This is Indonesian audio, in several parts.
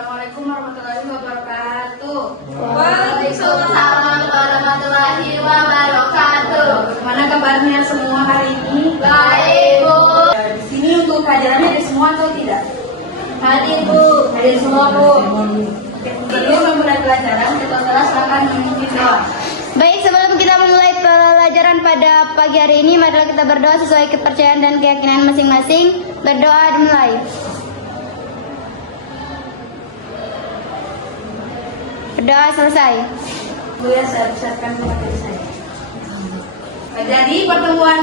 Assalamualaikum warahmatullahi wabarakatuh. Waalaikumsalam warahmatullahi wabarakatuh. Bagaimana kabarnya semua hari ini? Baik, Bu. Di sini untuk pelajarannya ada semua atau tidak? Hadir, Bu. Ada semua, Bu. Sebelum memulai pelajaran, kita silakan memimpin doa. Baik, sebelum kita memulai pelajaran pada pagi hari ini, marilah kita berdoa sesuai kepercayaan dan keyakinan masing-masing. Berdoa dimulai. Berdoa selesai. Bu ya, saya persiapkan materi saya. Jadi pertemuan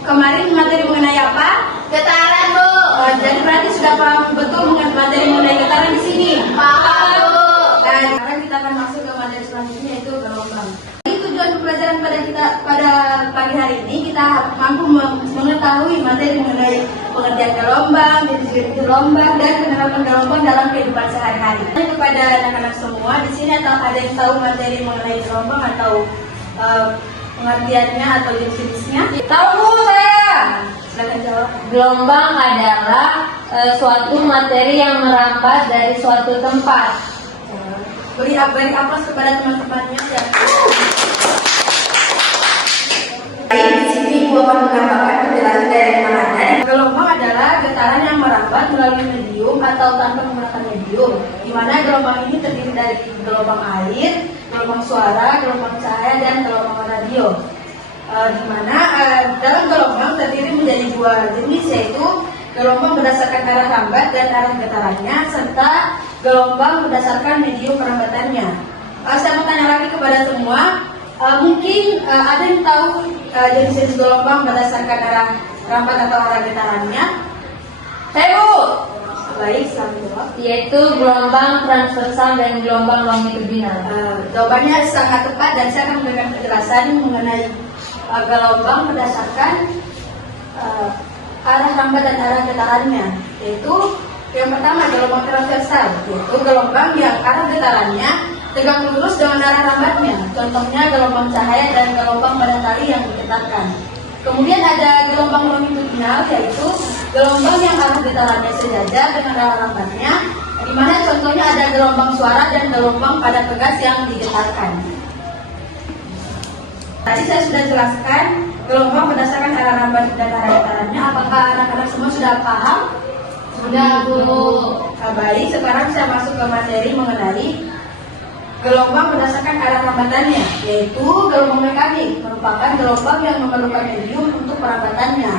kemarin materi mengenai apa? Getaran, Bu. Jadi berarti sudah paham betul materi mengenai getaran di sini. Paham, Bu. Dan sekarang kita akan masuk ke materi selanjutnya yaitu gelombang. Jadi tujuan pelajaran pada pagi hari ini kita mampu mengetahui materi mengenai pengertian gelombang, definisi gelombang, dan penerapan gelombang dalam kehidupan sehari-hari. Kepada anak-anak semua di sini atau ada yang tahu materi mengenai gelombang atau pengertiannya atau jenis-jenisnya? Tahu, Bu, saya. Silakan jawab. Gelombang adalah suatu materi yang merambat dari suatu tempat. Beri aplaus kepada teman-temannya yang baik. Di sini Ibu akan menambahkan penjelasan dari teman-teman. Gelombang adalah getaran yang merambat melalui medium atau tanpa menggunakan medium, di mana gelombang ini terdiri dari gelombang air, gelombang suara, gelombang cahaya, dan gelombang radio. Di mana dalam gelombang terdiri menjadi dua jenis, yaitu gelombang berdasarkan arah rambat dan arah getarannya, serta gelombang berdasarkan medium perambatannya. Saya mau tanya lagi kepada semua, mungkin ada yang tahu jenis-jenis gelombang berdasarkan arah rambat atau arah getarannya? Saya, Bu. Baik, selamat jawab. Yaitu gelombang transversal dan gelombang longitudinal. Jawabannya sangat tepat dan saya akan memberikan penjelasan mengenai gelombang berdasarkan arah rambat dan arah getarannya, yaitu yang pertama gelombang transversal, yaitu gelombang yang arah getarannya tegak lurus dengan arah rambatnya. Contohnya gelombang cahaya dan gelombang matahari yang digetarkan. Kemudian ada gelombang longitudinal, yaitu gelombang yang arah getarannya sejajar dengan arah rambatnya, di mana contohnya ada gelombang suara dan gelombang pada tegas yang digetarkan. Tadi saya sudah jelaskan gelombang berdasarkan arah rambat dan arah getarannya. Apakah anak-anak semua sudah paham? Sudah, Bu. Baik, sekarang saya masuk ke materi mengenai gelombang berdasarkan arah rambatannya, yaitu gelombang mekanik, merupakan gelombang yang memerlukan medium untuk perambatannya.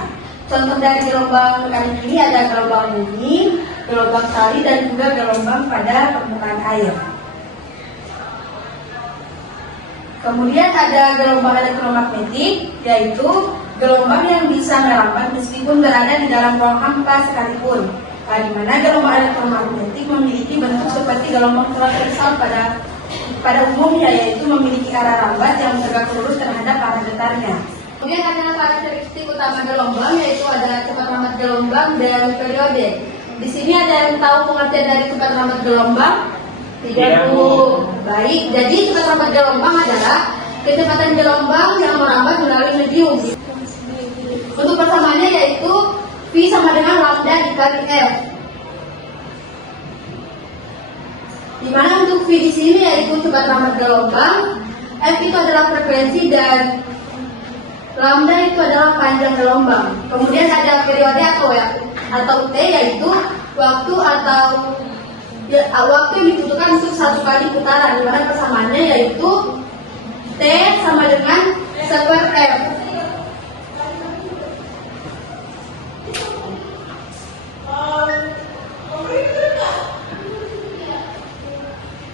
Contoh dari gelombang mekanik ini ada gelombang bumi, gelombang tali, dan juga gelombang pada permukaan air. Kemudian ada gelombang elektromagnetik, yaitu gelombang yang bisa merambat meskipun berada di dalam ruang hampa sekalipun. Di mana gelombang elektromagnetik memiliki bentuk seperti gelombang transversal pada umumnya, yaitu memiliki arah rambat yang tegak lurus terhadap arah getarnya. Kemudian ada karakteristik utama gelombang, yaitu ada cepat rambat gelombang dan periode. Di sini ada yang tahu pengertian dari cepat rambat gelombang? Tidak, Bu. Baik, jadi cepat rambat gelombang adalah kecepatan gelombang yang merambat melalui medium. Untuk persamaannya yaitu V sama dengan lambda dikali F. Di mana untuk V di sini yaitu cepat rambat gelombang, F itu adalah frekuensi dan lambda itu adalah panjang gelombang. Kemudian ada periode atau T, yaitu waktu yang dibutuhkan untuk satu kali putaran. Di mana persamaannya yaitu T sama dengan sekuer F.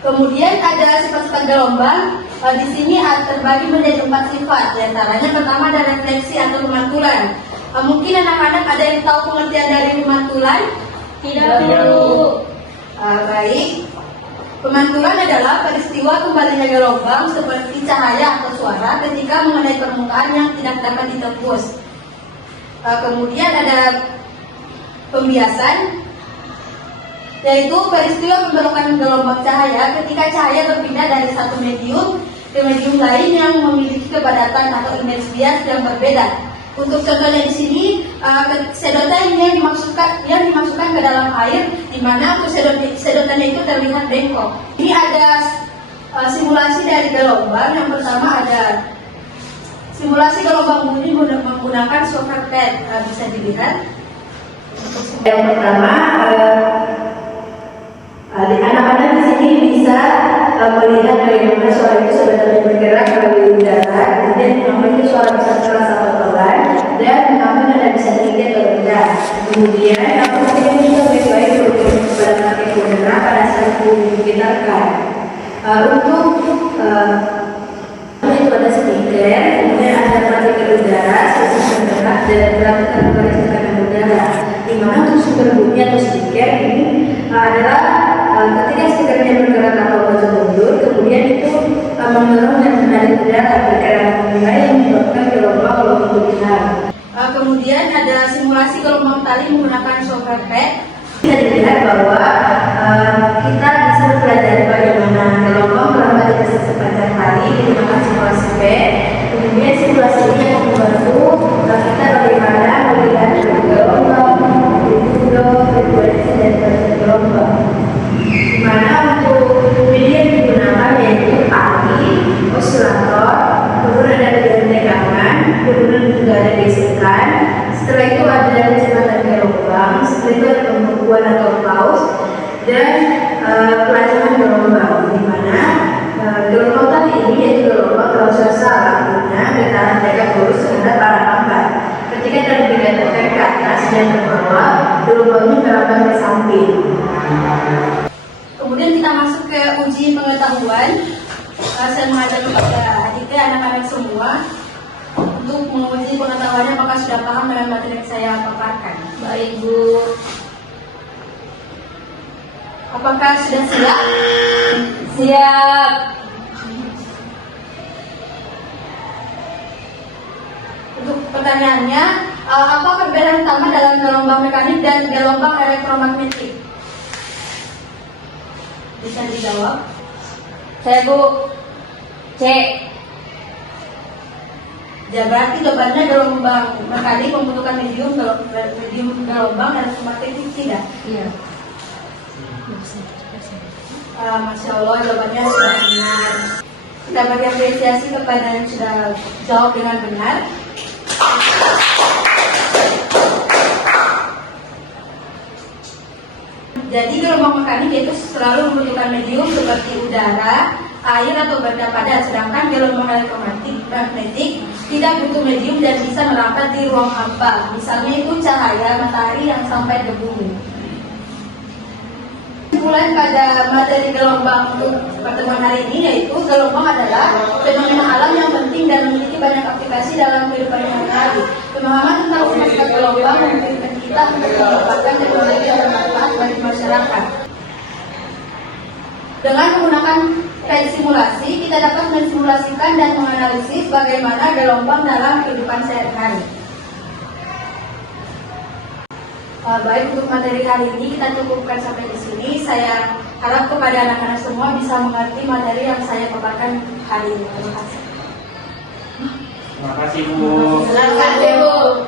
Kemudian ada sifat-sifat gelombang. Di sini terbagi menjadi 4 sifat. Di antaranya pertama ada refleksi atau pemantulan. Mungkin anak-anak ada yang tahu pengertian dari pemantulan? Tidak, Bu. Baik. Pemantulan adalah peristiwa kembalinya gelombang seperti cahaya atau suara ketika mengenai permukaan yang tidak dapat ditembus. Kemudian ada pembiasan, yaitu peristiwa pembelokan gelombang cahaya ketika cahaya berpindah dari satu medium ke medium lain yang memiliki kepadatan atau indeks bias yang berbeda. Untuk contohnya di sini, sedotan yang dimasukkan ke dalam air, di mana untuk sedotannya itu terlihat bengkok. Ini ada simulasi dari gelombang. Yang pertama ada simulasi gelombang bunyi menggunakan software pad. Bisa dilihat. Yang pertama, anak-anak di sini bisa melihat bagaimana suara itu sebenarnya bergerak melalui udara, kemudian namanya suara bisa keras atau pelan, dan mengapa anda bisa tinggi atau rendah. Kemudian aplikasi juga baik-baik berhubungan kepada pakai udara pada saat digitarkan. Untuk itu ada speaker, kemudian ada partikel udara, sisi bergerak dan peraturan garis tekanan udara. Di mana untuk sumber bunyi atau speaker ini adalah ketika speakernya bergerak atau maju mundur, kemudian itu mendorong dan menarik udara bergerak mulai yang menyebabkan gelombang besar. Kemudian ada simulasi gelombang tali menggunakan software pad. Bisa dilihat bahwa kita bisa mempelajari bagaimana gelombang melambat di sepanjang tali menggunakan simulasi pad. Kemudian simulasi ini akan membantu kita bagaimana melihat gelombang, frekuensi dan gelombang. Di mana untuk media yang digunakan yaitu tali, osilator, kemudian ada tegangan, kemudian juga ada gesekan. Setelah itu ada kecepatan gelombang, setelah itu ada pembekuan atau pause, dan pelacakan gelombang. Di mana gelombang tadi ini yaitu gelombang transversal, artinya getaran tegak lurus terhadap arah lambat. Ketika terbilang tekan ke atas dan ke bawah, gelombangnya merambat ke samping. Kemudian kita masuk ke uji pengetahuan. Saya mengajak kepada adik anak-anak semua untuk menguji pengetahuannya apakah sudah paham dengan materi yang saya paparkan. Baik, Bu. Apakah sudah siap? Siap. Untuk pertanyaannya, apa perbedaan utama dalam gelombang mekanik dan gelombang elektromagnetik? Bisa dijawab? Saya, Bu. C. Ya, berarti jawabannya gelombang mekanik membutuhkan medium gelombang elektromagnetik tidak? Iya. Masya Allah, jawabannya sudah benar. Kita beri apresiasi kepada yang sudah jawab dengan benar. Jadi gelombang mekanik itu selalu membutuhkan medium seperti udara, air atau benda padat. Sedangkan gelombang elektromagnetik tidak butuh medium dan bisa merambat di ruang hampa. Misalnya itu cahaya matahari yang sampai ke bumi. Mulai pada materi gelombang untuk pertemuan hari ini, yaitu gelombang adalah fenomena alam yang penting dan memiliki banyak aplikasi dalam kehidupan sehari-hari. Pemahaman tentang semesta gelombang memungkinkan kita untuk mendapatkan teknologi yang bermanfaat bagi masyarakat. Dengan menggunakan teknik simulasi, kita dapat mensimulasikan dan menganalisis bagaimana gelombang dalam kehidupan sehari-hari. Baik, untuk materi hari ini kita cukupkan sampai di sini. Saya harap kepada anak-anak semua bisa mengerti materi yang saya paparkan hari ini. Terima kasih. Terima kasih, Bu. Terima kasih, Bu.